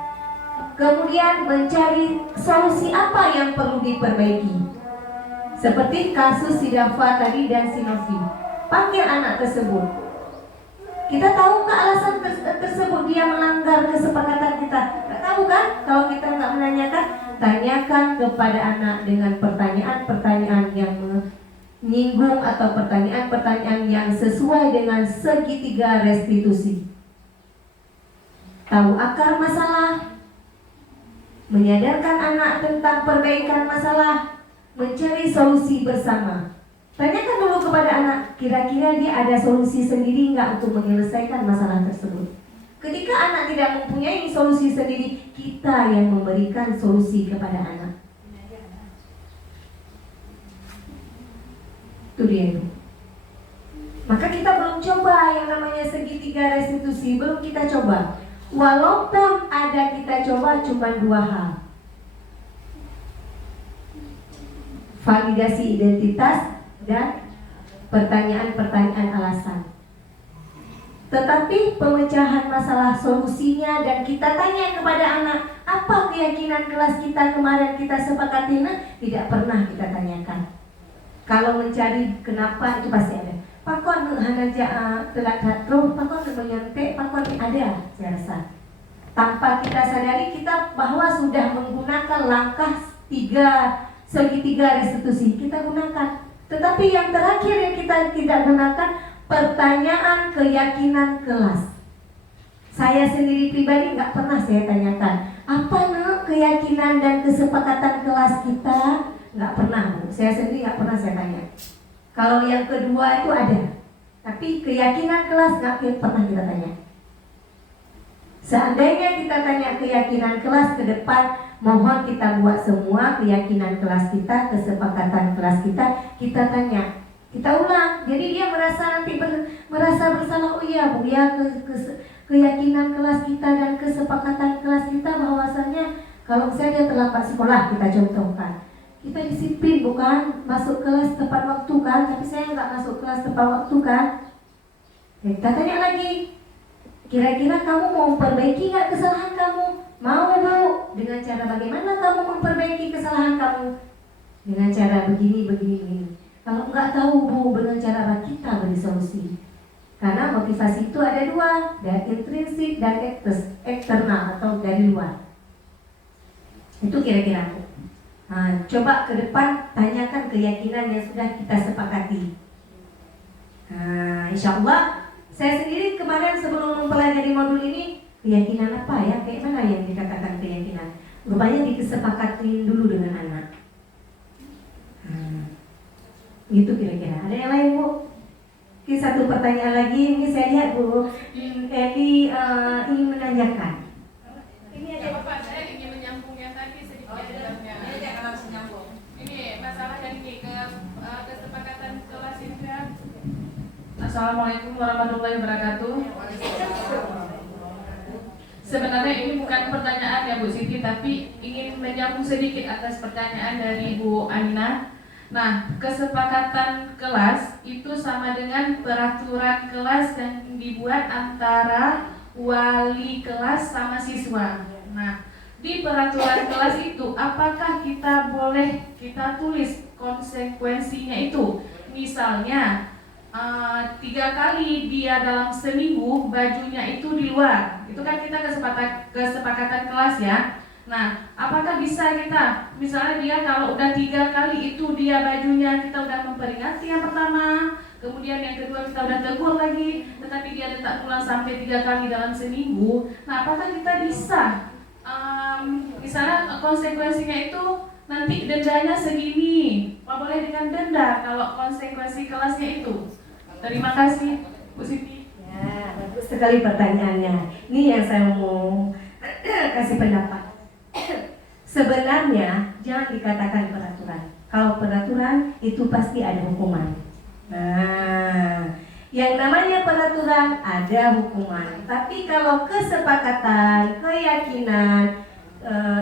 kemudian mencari solusi apa yang perlu diperbaiki. Seperti kasus Sidafa tadi dan Sinovi, panggil anak tersebut. Kita tahu ke alasan tersebut dia melanggar kesepakatan kita? Tidak tahu kan? Kalau kita nggak menanyakan, tanyakan kepada anak dengan pertanyaan-pertanyaan yang menyinggung atau pertanyaan-pertanyaan yang sesuai dengan segitiga restitusi. Tahu akar masalah, menyadarkan anak tentang perbaikan masalah, mencari solusi bersama. Tanyakan dulu kepada anak, kira-kira dia ada solusi sendiri nggak untuk menyelesaikan masalah tersebut. Ketika anak tidak mempunyai solusi sendiri, kita yang memberikan solusi kepada anak. Itu dia. Maka kita belum coba yang namanya segitiga restitusi, belum kita coba. Walaupun ada kita coba cuma 2 hal. Validasi identitas dan pertanyaan-pertanyaan alasan. Tetapi pemecahan masalah solusinya dan kita tanya kepada anak, apa keyakinan kelas kita kemarin kita sepakati, tidak pernah kita tanyakan. Kalau mencari kenapa itu pasti ada. Pakon hanaja telat hatro, pakon menyontek, pakon ada, saya rasa. Tanpa kita sadari kita bahwa sudah menggunakan langkah segitiga restitusi kita gunakan. Tetapi yang terakhir yang kita tidak gunakan, pertanyaan keyakinan kelas. Saya sendiri pribadi nggak pernah saya tanyakan, apa nak keyakinan dan kesepakatan kelas kita? Nggak pernah, Bu. Saya sendiri nggak pernah saya tanya. Kalau yang kedua itu ada, tapi keyakinan kelas nggak pernah kita tanya. Seandainya kita tanya keyakinan kelas ke depan, mohon kita buat semua keyakinan kelas kita, kesepakatan kelas kita tanya, kita ulang. Jadi dia merasa nanti merasa bersalah. Oh iya Bu ya, keyakinan kelas kita dan kesepakatan kelas kita bahwasanya kalau misalnya dia terlambat sekolah, kita contohkan, kita disiplin bukan, masuk kelas tepat waktu kan, tapi saya nggak masuk kelas tepat waktu kan. Kita tanya lagi, kira-kira kamu mau memperbaiki nggak kesalahan kamu? Mau Bu? Dengan cara bagaimana kamu memperbaiki kesalahan kamu? Dengan cara begini. Kalau nggak tahu Bu, dengan cara apa kita beri solusi? Karena motivasi itu ada dua, dari intrinsik dan eksternal atau dari luar. Itu kira-kira Bu. Nah, coba ke depan tanyakan keyakinan yang sudah kita sepakati. Nah, insya Allah saya sendiri kemarin sebelum mempelajari modul ini, keyakinan apa ya? Kayak mana yang dikatakan keyakinan? Rupanya dikesepakatin dulu dengan anak. Gitu kira-kira. Ada yang lain Bu? Oke, satu pertanyaan lagi. Ini saya lihat Bu, Eli ingin menanyakan. Ini ada Bapak, saya ingin menyambung yang tadi sedikit. Ini masalah yang kesepakatan kelas ini kan. Assalamualaikum warahmatullahi wabarakatuh. Sebenarnya ini bukan pertanyaan ya Bu Siti, tapi ingin menyambung sedikit atas pertanyaan dari Bu Aminah. Nah, kesepakatan kelas itu sama dengan peraturan kelas yang dibuat antara wali kelas sama siswa. Nah, di peraturan kelas itu apakah kita boleh kita tulis konsekuensinya itu? Misalnya 3 kali dia dalam seminggu bajunya itu di luar, itu kan kita kesepakatan kelas ya. Nah, apakah bisa kita, misalnya dia kalau udah 3 kali itu dia bajunya kita udah memperingati yang pertama, kemudian yang kedua kita udah tegur lagi, tetapi dia tetap pulang sampai 3 kali dalam seminggu. Nah, apakah kita bisa, misalnya konsekuensinya itu nanti dendanya segini, apa boleh dengan denda kalau konsekuensi kelasnya itu? Terima kasih, Bu Siti. Ya, bagus sekali pertanyaannya. Ini yang saya mau kasih pendapat. Sebenarnya jangan dikatakan peraturan. Kalau peraturan itu pasti ada hukuman. Nah, yang namanya peraturan ada hukuman. Tapi kalau kesepakatan, keyakinan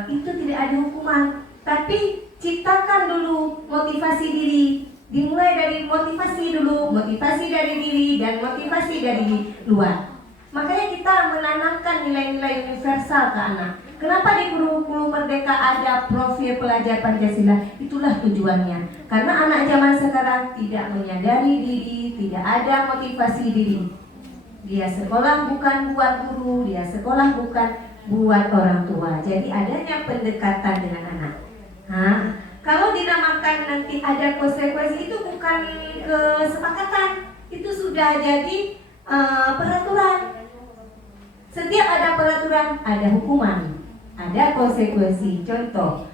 itu tidak ada hukuman. Tapi ciptakan dulu motivasi diri. Dimulai dari motivasi dulu, motivasi dari diri dan motivasi dari luar. Makanya kita menanamkan nilai-nilai universal ke anak. Kenapa di guru-guru Merdeka ada profil pelajar Pancasila? Itulah tujuannya. Karena anak zaman sekarang tidak menyadari diri, tidak ada motivasi diri. Dia sekolah bukan buat guru, dia sekolah bukan buat orang tua. Jadi adanya pendekatan dengan anak. Kalau dinamakan nanti ada konsekuensi, itu bukan kesepakatan, itu sudah jadi peraturan. Setiap ada peraturan, ada hukuman, ada konsekuensi. Contoh,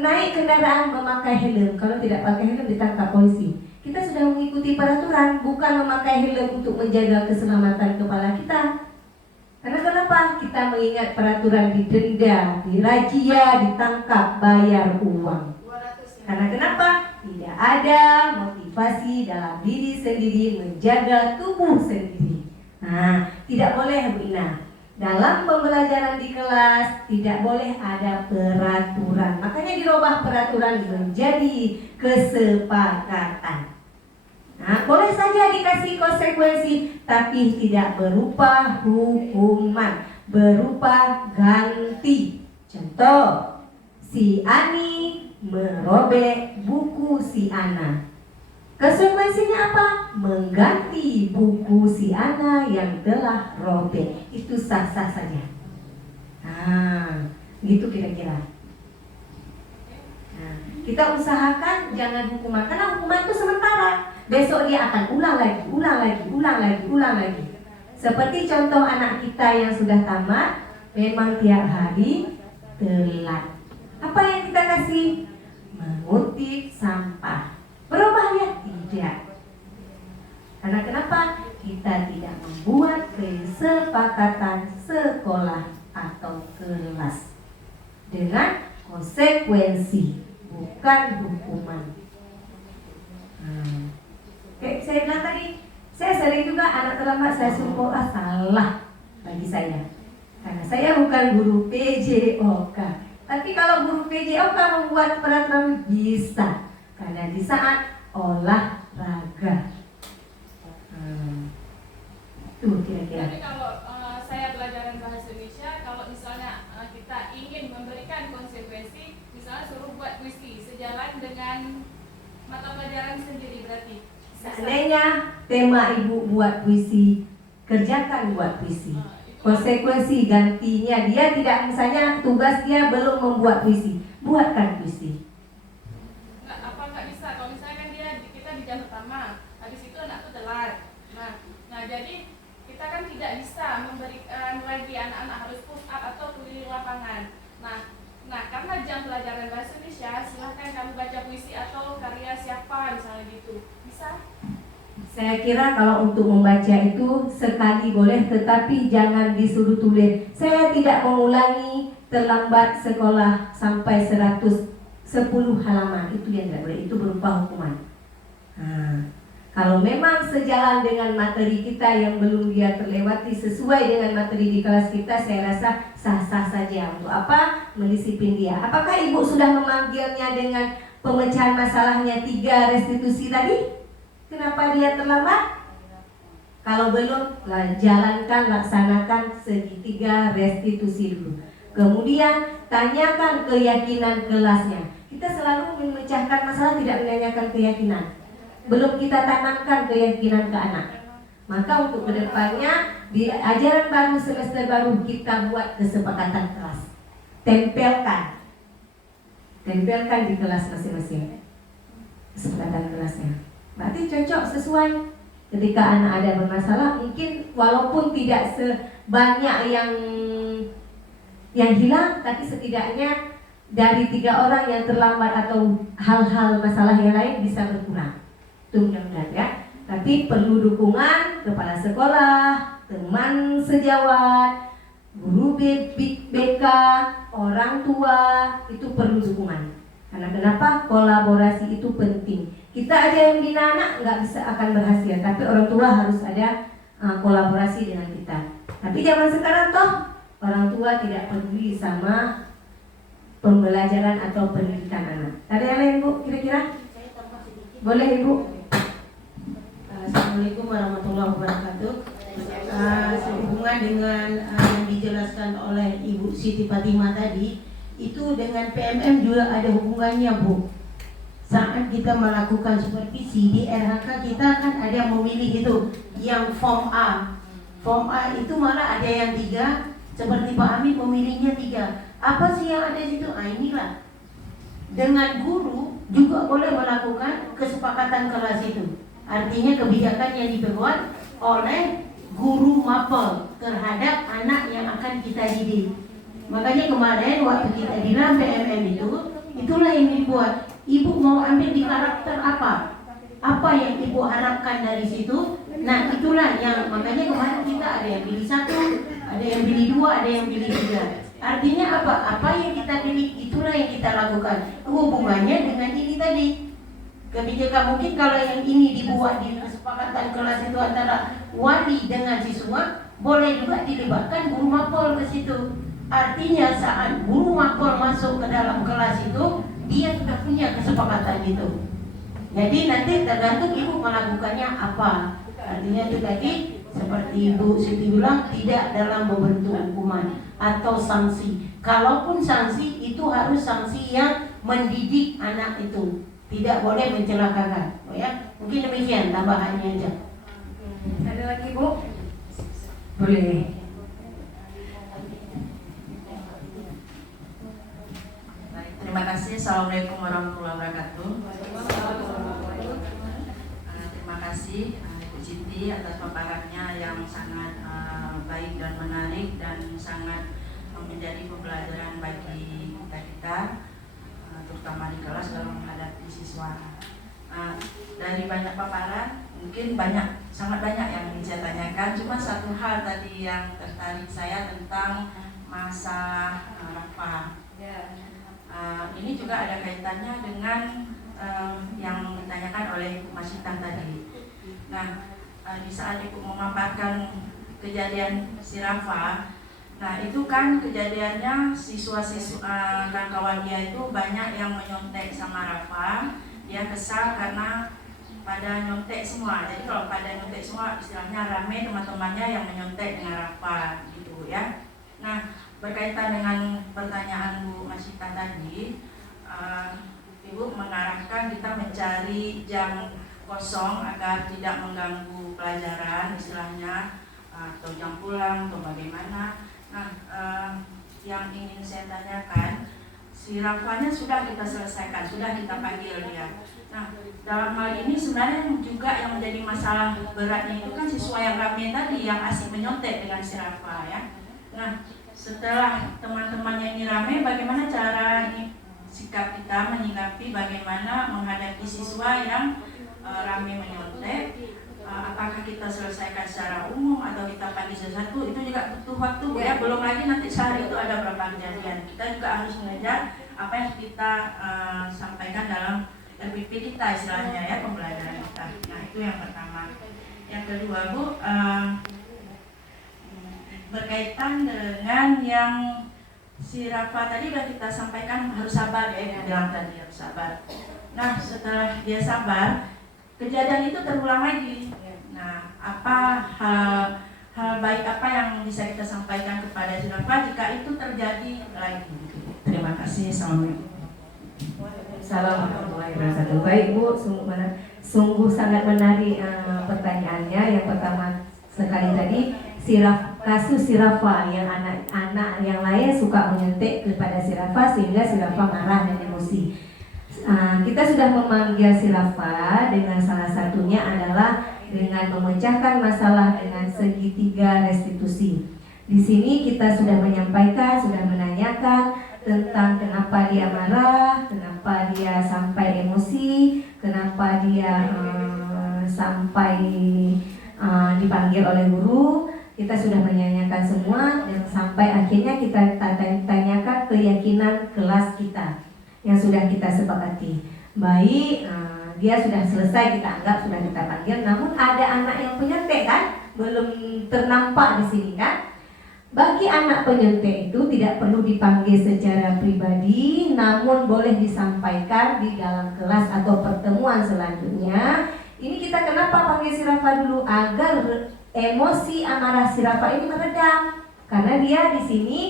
naik kendaraan memakai helm. Kalau tidak pakai helm ditangkap polisi. Kita sudah mengikuti peraturan, bukan memakai helm untuk menjaga keselamatan kepala kita. Karena kenapa? Kita mengingat peraturan didenda, dirazia, ditangkap, bayar uang. Karena kenapa? Tidak ada motivasi dalam diri sendiri menjaga tubuh sendiri. Nah, tidak boleh Bu Ina. Dalam pembelajaran di kelas tidak boleh ada peraturan. Makanya dirubah peraturan menjadi kesepakatan. Nah, boleh saja dikasih konsekuensi, tapi tidak berupa hukuman, berupa ganti. Contoh, si Ani merobek buku si Ana. Konsekuensinya apa? Mengganti buku si Ana yang telah robek. Itu sah-sah saja. Nah, gitu kira-kira. Nah, kita usahakan jangan hukuman, karena hukuman itu sementara. Besok dia akan ulang lagi. Seperti contoh anak kita yang sudah tamat, memang tiap hari telat. Apa yang kita kasih? Mengutip sampah. Berubah ya? Tidak. Karena kenapa? Kita tidak membuat kesepakatan sekolah atau kelas dengan konsekuensi, bukan hukuman. Kayak saya bilang tadi, saya sering juga anak terlambat saya suruh salah bagi saya. Karena saya bukan guru PJOK. Tapi kalau guru PJOK membuat peraturan bisa. Karena di saat olahraga. Itu kira-kira. Tapi kalau saya pelajaran bahasa Indonesia, kalau misalnya kita ingin memberikan konsekuensi, misalnya suruh buat puisi sejalan dengan mata pelajaran sendiri berarti. Seandainya tema ibu buat puisi, kerjakan buat puisi. Konsekuensi gantinya dia tidak, misalnya tugas dia belum membuat puisi, buatkan puisi. Nggak bisa kalau misalnya kan kita di jam pertama, habis itu anak tuh telat. Nah jadi kita kan tidak bisa memberikan lagi anak-anak harus push up atau keliling lapangan. Nah karena jam pelajaran bahasa Indonesia, silahkan kamu baca puisi atau karya siapa misalnya gitu, bisa? Saya kira kalau untuk membaca itu sekali boleh, tetapi jangan disuruh tulis. Saya tidak mengulangi terlambat sekolah sampai 110 halaman. Itu yang tidak boleh, itu berupa hukuman. Kalau memang sejalan dengan materi kita yang belum dia terlewati sesuai dengan materi di kelas kita, saya rasa sah-sah saja. Untuk apa? Mendisiplin dia. Apakah ibu sudah memanggilnya dengan pemecahan masalahnya 3 restitusi tadi? Kenapa dia terlambat? Kalau belum, jalankan, laksanakan segitiga restitusi dulu. Kemudian tanyakan keyakinan kelasnya. Kita selalu memecahkan masalah, tidak menanyakan keyakinan. Belum kita tanamkan keyakinan ke anak. Maka untuk kedepannya di ajaran baru, semester baru, kita buat kesepakatan kelas. Tempelkan di kelas masing-masing kesepakatan kelasnya. Berarti cocok, sesuai. Ketika anak ada bermasalah, mungkin walaupun tidak sebanyak yang hilang, tapi setidaknya dari 3 orang yang terlambat atau hal-hal masalah yang lain bisa berkurang. Itu mudah-mudahan ya. Tapi perlu dukungan kepala sekolah, teman sejawat, guru BK, orang tua, itu perlu dukungan. Karena kenapa? Kolaborasi itu penting. Kita aja yang bina anak nggak bisa akan berhasil, tapi orang tua harus ada kolaborasi dengan kita. Tapi zaman sekarang toh orang tua tidak peduli sama pembelajaran atau pendidikan anak. Ada yang lain Bu kira-kira? Boleh Ibu? Assalamualaikum warahmatullahi wabarakatuh. Sehubungan dengan yang dijelaskan oleh Ibu Siti Fatimah tadi, itu dengan PMM juga ada hubungannya Bu. Saat kita melakukan supervisi di RHK, kita kan ada yang memilih itu yang form A. Form A itu malah ada yang 3, seperti Pak Amin memilihnya 3. Apa sih yang ada di situ? Inilah. Dengan guru juga boleh melakukan kesepakatan kelas itu. Artinya kebijakan yang dibuat oleh guru mapel terhadap anak yang akan kita didik. Makanya kemarin waktu kita di dalam PMM itulah yang dibuat. Ibu mau ambil di karakter apa? Apa yang ibu harapkan dari situ? Nah itulah yang makanya kemarin kita ada yang pilih 1, ada yang pilih 2, ada yang pilih 3. Artinya apa? Apa yang kita pilih itulah yang kita lakukan. Hubungannya dengan ini tadi. Kebijakan mungkin kalau yang ini dibuat di kesepakatan kelas itu antara wali dengan siswa, boleh juga dilibatkan guru mapel ke situ. Artinya saat guru mapel masuk ke dalam kelas itu, dia sudah punya kesepakatan itu. Jadi nanti tergantung ibu melakukannya apa. Artinya itu tadi seperti Ibu Siti bilang, tidak dalam membentuk hukuman atau sanksi. Kalaupun sanksi itu harus sanksi yang mendidik anak itu, tidak boleh mencelakakan. Oh ya, mungkin demikian tambahannya aja. Ada lagi Bu? Boleh. Terima kasih. Assalamualaikum warahmatullahi wabarakatuh. Terima kasih Ibu Siti atas paparannya yang sangat baik dan menarik dan sangat menjadi pembelajaran bagi kita, terutama di kelas dalam menghadapi siswa. Dari banyak paparan, mungkin sangat banyak yang ingin saya tanyakan. Cuma satu hal tadi yang tertarik saya tentang masalah Rafa. Ini juga ada kaitannya dengan yang ditanyakan oleh Mas Hitan tadi. Nah, di saat Ibu memaparkan kejadian si Rafa, nah itu kan kejadiannya siswa-siswa kawan dia itu banyak yang menyontek sama Rafa. Dia kesal karena pada nyontek semua. Jadi kalau pada nyontek semua, istilahnya rame teman-temannya yang menyontek dengan Rafa gitu ya. Nah, berkaitan dengan pertanyaan Bu Masita tadi, Ibu mengarahkan kita mencari jam kosong agar tidak mengganggu pelajaran, istilahnya atau jam pulang atau bagaimana. Nah, yang ingin saya tanyakan, si Rafanya sudah kita selesaikan, sudah kita panggil dia. Nah, dalam hal ini sebenarnya juga yang menjadi masalah beratnya itu kan siswa yang rame tadi yang asik menyontek dengan si Rafa ya. Nah, setelah teman-temannya ini rame, bagaimana cara sikap kita menyikapi bagaimana menghadapi siswa yang rame menyontek? Apakah kita selesaikan secara umum atau kita panggil satu-satu? Itu juga butuh waktu ya. Belum lagi nanti sehari itu ada berapa kejadian. Kita juga harus mengejar apa yang kita sampaikan dalam RPP kita, istilahnya ya, pembelajaran kita. Nah, itu yang pertama. Yang kedua, Bu, berkaitan dengan yang si Rafa tadi sudah kita sampaikan harus sabar ya, bilang tadi harus sabar. Nah, setelah dia sabar, kejadian itu terulang lagi. Nah, apa hal baik apa yang bisa kita sampaikan kepada si Rafa jika itu terjadi lagi? Terima kasih. Assalamualaikum. Assalamualaikum warahmatullahi wabarakatuh. Baik Bu, sungguh sangat menarik pertanyaannya. Yang pertama sekali tadi, kasus si Rafa yang anak-anak yang lain suka menyontek kepada si Rafa sehingga si Rafa marah dan emosi. Kita sudah memanggil si Rafa dengan salah satunya adalah dengan memecahkan masalah dengan segitiga restitusi. Di sini kita sudah menyampaikan, sudah menanyakan tentang kenapa dia marah, kenapa dia sampai emosi, kenapa dia sampai dipanggil oleh guru. Kita sudah menanyakan semua dan sampai akhirnya kita tanyakan keyakinan kelas kita yang sudah kita sepakati. Baik, dia sudah selesai, kita anggap sudah kita panggil. Namun ada anak yang penyontek kan, belum ternampak di sini kan. Bagi anak penyontek itu tidak perlu dipanggil secara pribadi, namun boleh disampaikan di dalam kelas atau pertemuan selanjutnya. Ini kita kenapa panggil si Rafa dulu? Agar emosi amarah si Rafa ini meredam. Karena dia di sini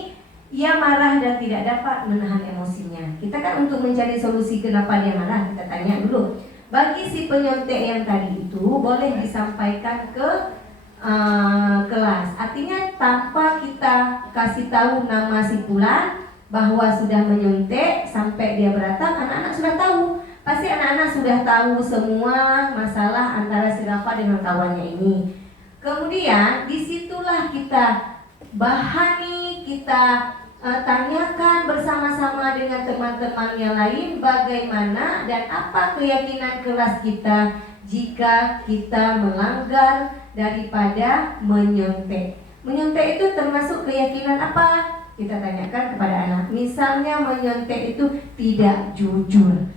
ia marah dan tidak dapat menahan emosinya. Kita kan untuk mencari solusi kenapa dia marah, kita tanya dulu. Bagi si penyontek yang tadi itu boleh disampaikan ke kelas. Artinya tanpa kita kasih tahu nama si fulan bahwa sudah menyontek sampai dia beratap, anak-anak sudah tahu. Pasti anak-anak sudah tahu semua masalah antara si Rafa dengan kawannya ini. Kemudian disitulah kita bahani, kita tanyakan bersama-sama dengan teman-teman yang lain bagaimana dan apa keyakinan kelas kita jika kita melanggar daripada menyontek. Menyontek itu termasuk keyakinan apa? Kita tanyakan kepada anak. Misalnya menyontek itu tidak jujur.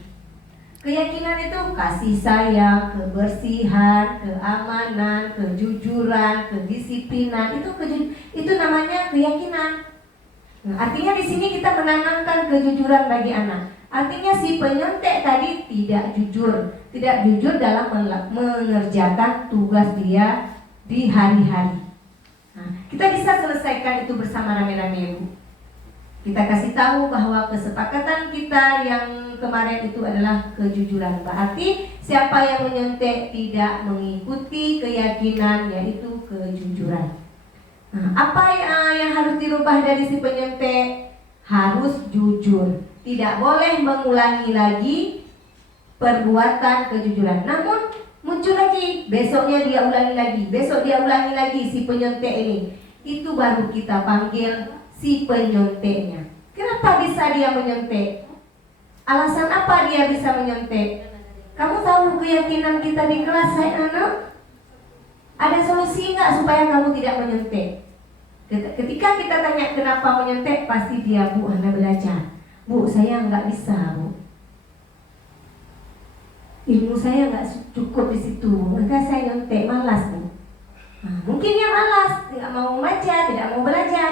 Keyakinan itu kasih sayang, kebersihan, keamanan, kejujuran, kedisiplinan. Itu namanya keyakinan. Nah, artinya di sini kita menanamkan kejujuran bagi anak. Artinya si penyontek tadi tidak jujur dalam mengerjakan tugas dia di hari-hari. Nah, kita bisa selesaikan itu bersama rame-rame, Bu. Kita kasih tahu bahwa kesepakatan kita yang kemarin itu adalah kejujuran. Berarti siapa yang menyontek tidak mengikuti keyakinan yaitu kejujuran. Nah, apa yang harus dirubah dari si penyontek? Harus jujur. Tidak boleh mengulangi lagi perbuatan kejujuran. Namun muncul lagi, besoknya dia ulangi lagi, besok dia ulangi lagi si penyontek ini. Itu baru kita panggil si penyonteknya. Kenapa bisa dia menyontek? Alasan apa dia bisa menyontek? Kamu tahu keyakinan kita di kelas, saya anak? Ada solusi nggak supaya kamu tidak menyontek? Ketika kita tanya kenapa menyontek, pasti dia, Bu, Anda belajar. Bu, saya nggak bisa, Bu. Ilmu saya nggak cukup di situ, maka saya nyontek, malas, Bu. Nah, mungkin dia malas, tidak mau membaca, tidak mau belajar.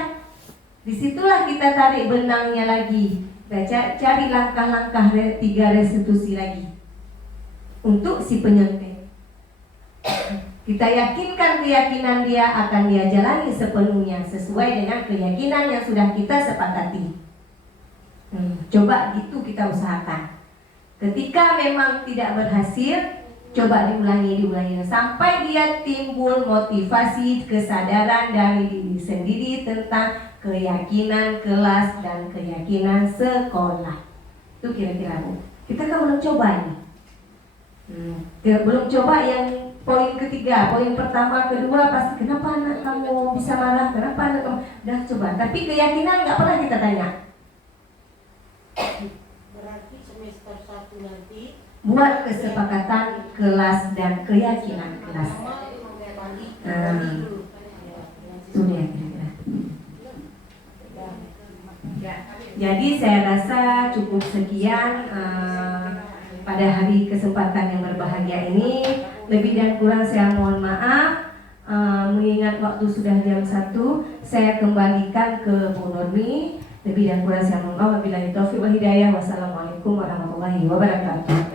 Disitulah kita tarik benangnya lagi, kita cari langkah-langkah 3 restitusi lagi untuk si penyontek. Kita yakinkan keyakinan dia akan dia jalani sepenuhnya sesuai dengan keyakinan yang sudah kita sepakati. Coba gitu kita usahakan. Ketika memang tidak berhasil, coba diulangi sampai dia timbul motivasi, kesadaran dari diri sendiri tentang keyakinan kelas dan keyakinan sekolah. Itu kira-kira, Bu. Kita kan belum coba ini. Belum coba yang poin ketiga, poin pertama, kedua pasti kenapa anak kamu bisa marah, kenapa anak kamu udah coba. Tapi keyakinan nggak pernah kita tanya. Berarti semester 1 nanti Buat kesepakatan kelas dan keyakinan kelas. Sudah kira-kira. Jadi saya rasa cukup sekian pada hari kesempatan yang berbahagia ini. Lebih dan kurang saya mohon maaf. Mengingat waktu sudah jam 1, saya kembalikan ke Bu Nurmi. Lebih dan kurang saya mohon maaf. Wabillahi taufiq wal hidayah. Wassalamualaikum warahmatullahi wabarakatuh.